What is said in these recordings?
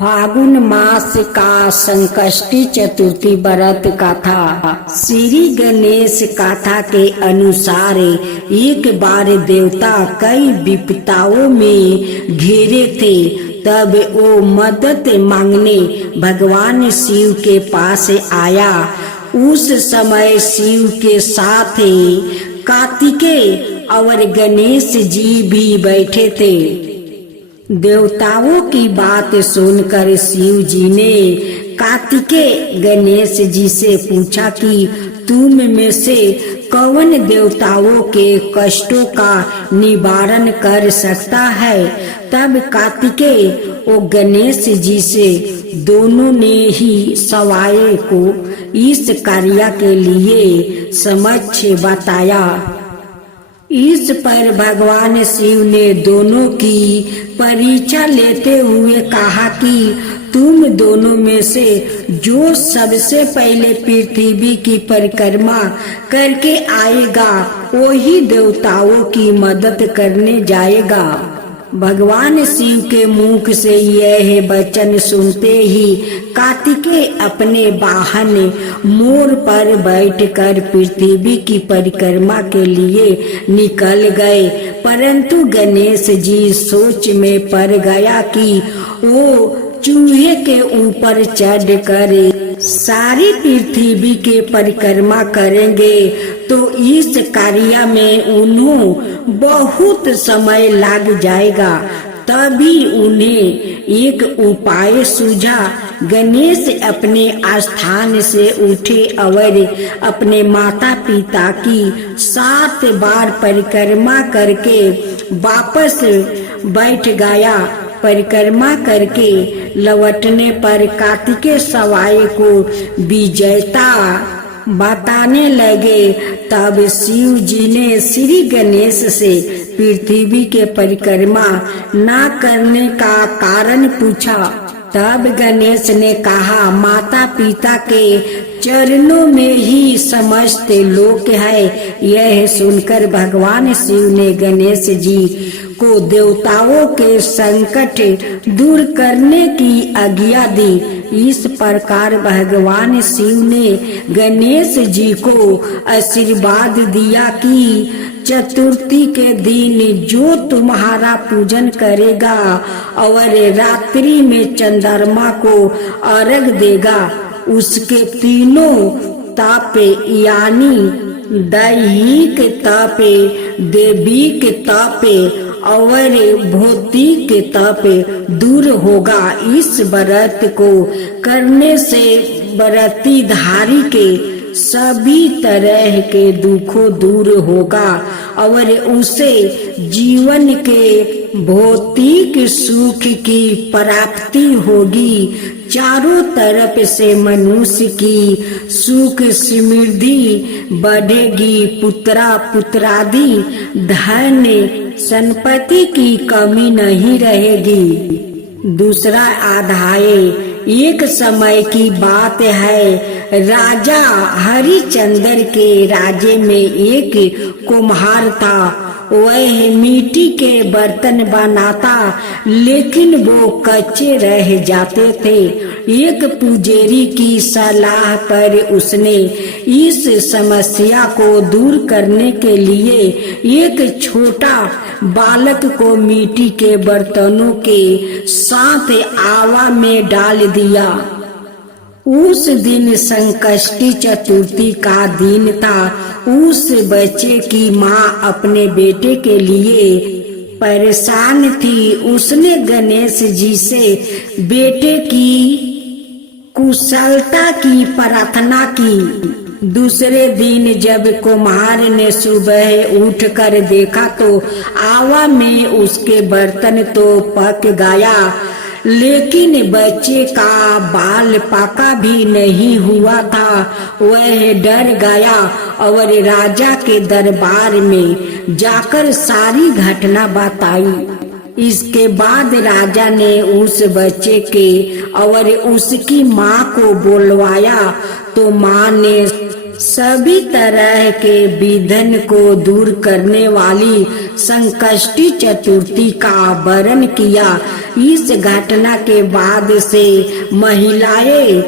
फागुन मास का संकष्टी चतुर्थी व्रत कथा। श्री गणेश कथा के अनुसार एक बार देवता कई विपदाओं में घिरे थे। तब वो मदद मांगने भगवान शिव के पास आया। उस समय शिव के साथ कार्तिकेय और गणेश जी भी बैठे थे। देवताओं की बात सुनकर शिव जी ने कार्तिकेय गणेश जी से पूछा कि तुम में से कौन देवताओं के कष्टों का निवारण कर सकता है। तब कार्तिकेय और गणेश जी से दोनों ने ही सवाए को इस कार्य के लिए समक्ष बताया। इस पर भगवान शिव ने दोनों की परीक्षा लेते हुए कहा कि तुम दोनों में से जो सबसे पहले पृथ्वी की परिक्रमा करके आएगा वही देवताओं की मदद करने जाएगा। भगवान शिव के मुख से यह वचन सुनते ही कार्तिकेय अपने वाहन मोर पर बैठकर पृथ्वी की परिक्रमा के लिए निकल गए। परंतु गणेश जी सोच में पड़ गया कि वो चूहे के ऊपर चढ़कर सारी पृथ्वी के परिक्रमा करेंगे तो इस कार्य में उन्हें बहुत समय लग जाएगा। तभी उन्हें एक उपाय सूझा। गणेश अपने स्थान से उठे और अपने माता पिता की 7 बार परिक्रमा करके वापस बैठ गया। परिक्रमा करके लौटने पर कार्तिकेय सवाए को विजेता बताने लगे। तब शिव जी ने श्री गणेश से पृथ्वी के परिक्रमा न करने का कारण पूछा। तब गणेश ने कहा, माता पिता के चरणों में ही समस्त लोक है। यह सुनकर भगवान शिव ने गणेश जी को देवताओं के संकट दूर करने की आज्ञा दी। इस प्रकार भगवान शिव ने गणेश जी को आशीर्वाद दिया कि चतुर्थी के दिन जो तुम्हारा पूजन करेगा और रात्रि में चंद्रमा को अर्घ देगा उसके तीनों ताप यानी दैहिक ताप, देविक ताप और भौतिक ताप दूर होगा। इस व्रत को करने से व्रतधारी के सभी तरह के दुखों दूर होगा और उसे जीवन के भौतिक सुख की प्राप्ति होगी। चारों तरफ से मनुष्य की सुख समृद्धि बढ़ेगी। पुत्रा पुत्रादि धन संपत्ति की कमी नहीं रहेगी। दूसरा अध्याय। एक समय की बात है, राजा हरिश्चंद्र के राज्य में एक कुम्हार था। वह मिट्टी के बर्तन बनाता लेकिन वो कच्चे रह जाते थे। एक पुजारी की सलाह पर उसने इस समस्या को दूर करने के लिए एक छोटा बालक को मिट्टी के बर्तनों के साथ आवा में डाल दिया। उस दिन संकष्टी चतुर्थी का दिन था। उस बच्चे की माँ अपने बेटे के लिए परेशान थी। उसने गणेश जी से बेटे की कुशलता की प्रार्थना की। दूसरे दिन जब कुम्हार ने सुबह उठकर देखा तो आवा में उसके बर्तन तो पक गया लेकिन बच्चे का बाल पका भी नहीं हुआ था। वह डर गया और राजा के दरबार में जाकर सारी घटना बताई। इसके बाद राजा ने उस बच्चे के और उसकी माँ को बुलवाया तो माँ ने सभी तरह के विघ्न को दूर करने वाली संकष्टी चतुर्थी का वर्ण किया। इस घटना के बाद से महिलाएं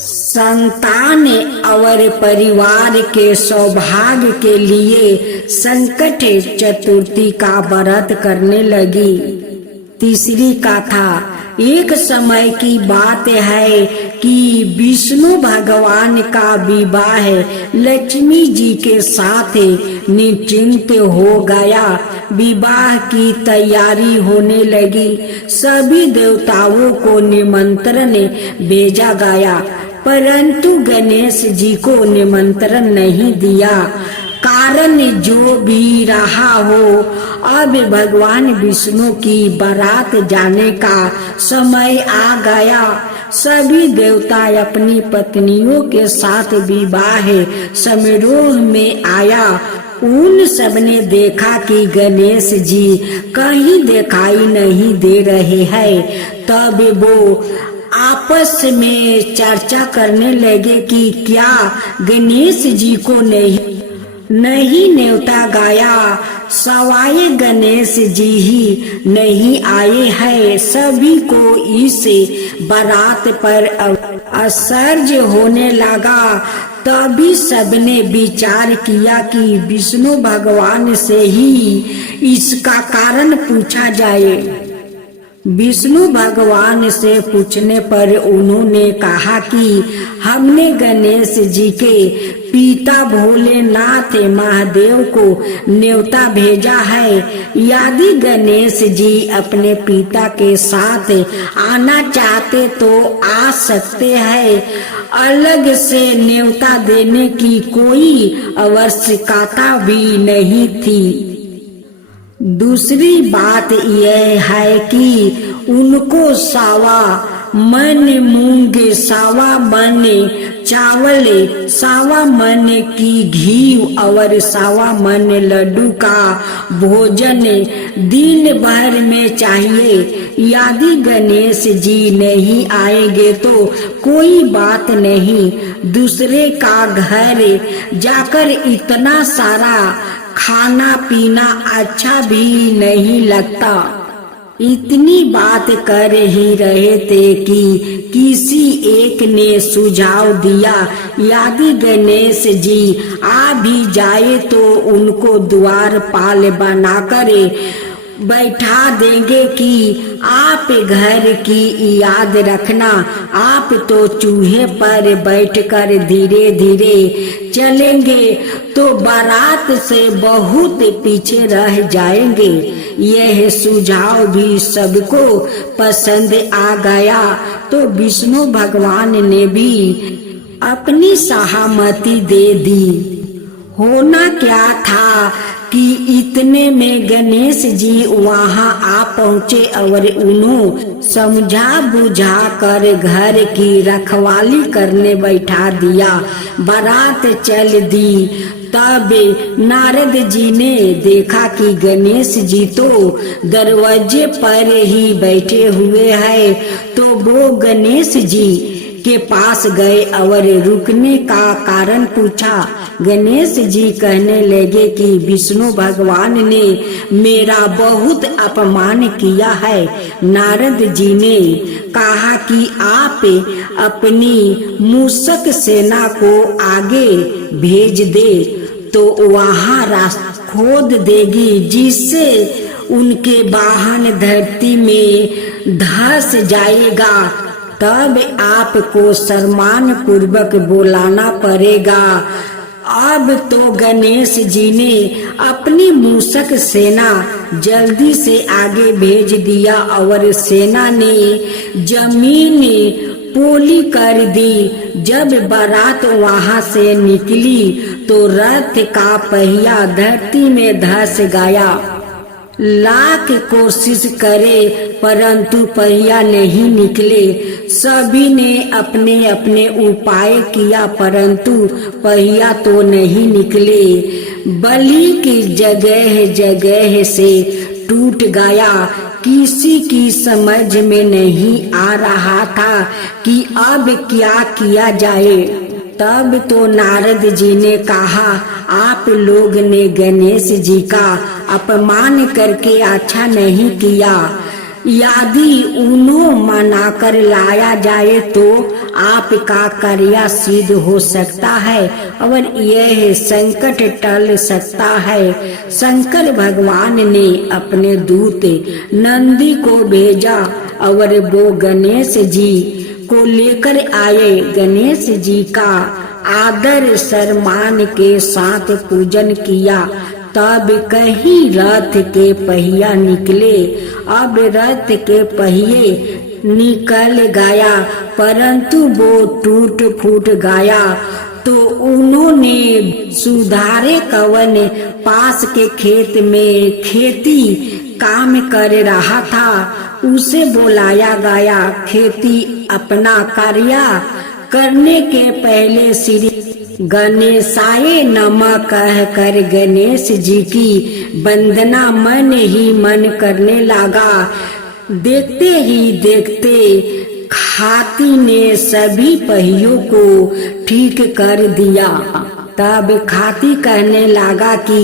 संतान और परिवार के सौभाग्य के लिए संकट चतुर्थी का व्रत करने लगी। तीसरी कथा। एक समय की बात है कि विष्णु भगवान का विवाह लक्ष्मी जी के साथ निश्चित हो गया। विवाह की तैयारी होने लगी। सभी देवताओं को निमंत्रण भेजा गया, परंतु गणेश जी को निमंत्रण नहीं दिया। कारण जो भी रहा हो, अब भगवान विष्णु की बारात जाने का समय आ गया। सभी देवता अपनी पत्नियों के साथ विवाह समारोह में आया। उन सबने देखा कि गणेश जी कहीं दिखाई नहीं दे रहे हैं। तब वो आपस में चर्चा करने लगे कि क्या गणेश जी को नहीं न्योता गाया, सवाए गणेश जी ही नहीं आए हैं। सभी को इस बारात पर आश्चर्य होने लगा। तभी सबने विचार किया कि विष्णु भगवान से ही इसका कारण पूछा जाए। विष्णु भगवान से पूछने पर उन्होंने कहा कि हमने गणेश जी के पिता भोलेनाथ महादेव को न्योता भेजा है। यदि गणेश जी अपने पिता के साथ आना चाहते तो आ सकते हैं। अलग से न्योता देने की कोई आवश्यकता भी नहीं थी। दूसरी बात यह है कि उनको सावा मन मूंग, सावा मन चावल, सावा मन की घी और सावा मन लड्डू का भोजन दिन भर में चाहिए। यदि गणेश जी नहीं आएंगे तो कोई बात नहीं, दूसरे का घर जाकर इतना सारा खाना पीना अच्छा भी नहीं लगता। इतनी बात कर ही रहे थे कि किसी एक ने सुझाव दिया, यदि गणेश जी आ भी जाए तो उनको द्वारपाल बनाकर बैठा देंगे कि आप घर की याद रखना। आप तो चूहे पर बैठकर धीरे धीरे चलेंगे तो बारात से बहुत पीछे रह जाएंगे। यह सुझाव भी सबको पसंद आ गया तो विष्णु भगवान ने भी अपनी सहमति दे दी। होना क्या था कि इतने में गणेश जी वहां आ पहुँचे और उन्होंने समझा बुझा कर घर की रखवाली करने बैठा दिया। बारात चल दी। तब नारद जी ने देखा कि गणेश जी तो दरवाजे पर ही बैठे हुए हैं, तो वो गणेश जी के पास गए और रुकने का कारण पूछा। गणेश जी कहने लगे कि विष्णु भगवान ने मेरा बहुत अपमान किया है। नारद जी ने कहा कि आप अपनी मूषक सेना को आगे भेज दे तो वहां रास्ता खोद देगी, जिससे उनके वाहन धरती में धंस जाएगा। तब आपको सम्मान पूर्वक बुलाना पड़ेगा। अब तो गणेश जी ने अपनी मूषक सेना जल्दी से आगे भेज दिया और सेना ने जमीन पोली कर दी। जब बारात वहां से निकली तो रथ का पहिया धरती में धंस गया। लाख कोशिश करे परंतु पहिया नहीं निकले। सभी ने अपने अपने उपाय किया परंतु पहिया तो नहीं निकले। बलि की जगह जगह से टूट गया। किसी की समझ में नहीं आ रहा था कि अब क्या किया जाए। तब तो नारद जी ने कहा, आप लोग ने गणेश जी का अपमान करके अच्छा नहीं किया। यदि उन्हें मनाकर लाया जाए तो आपका कार्य सिद्ध हो सकता है और यह संकट टल सकता है। शंकर भगवान ने अपने दूत नंदी को भेजा और वो गणेश जी को लेकर आए। गणेश जी का आदर सम्मान के साथ पूजन किया। तब कहीं रथ के पहिया निकले। अब रथ के पहिए निकल गया परंतु वो टूट फूट गया। तो उन्होंने सुधारे कवन पास के खेत में खेती काम कर रहा था, उसे बुलाया गया। खेती अपना कार्य करने के पहले श्री गणेशाय नमः कह कर गणेश जी की वंदना मन ही मन करने लगा। देखते ही देखते हाथी ने सभी पहियों को ठीक कर दिया। तब हाथी कहने लगा कि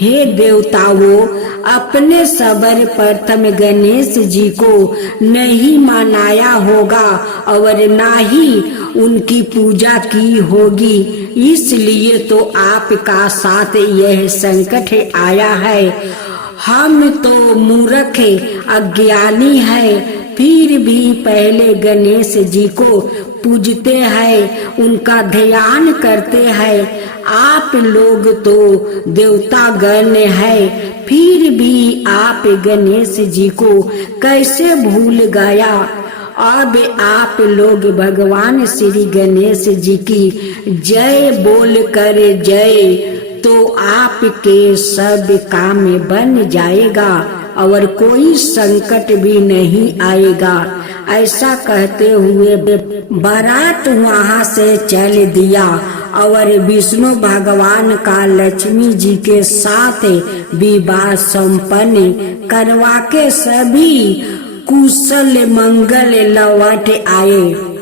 हे देवताओं, अपने सबर प्रथम गणेश जी को नहीं मनाया होगा और ना ही उनकी पूजा की होगी, इसलिए तो आपका साथ यह संकट आया है। हम तो मूर्ख अज्ञानी है, फिर भी पहले गणेश जी को पूजते हैं, उनका ध्यान करते हैं। आप लोग तो देवता गण है, फिर भी आप गणेश जी को कैसे भूल गया। अब आप लोग भगवान श्री गणेश जी की जय बोल कर जय, तो आपके सब काम बन जाएगा और कोई संकट भी नहीं आएगा। ऐसा कहते हुए बारात वहाँ से चल दिया और विष्णु भगवान का लक्ष्मी जी के साथ विवाह संपन्न करवा के सभी कुशल मंगल लौट आए।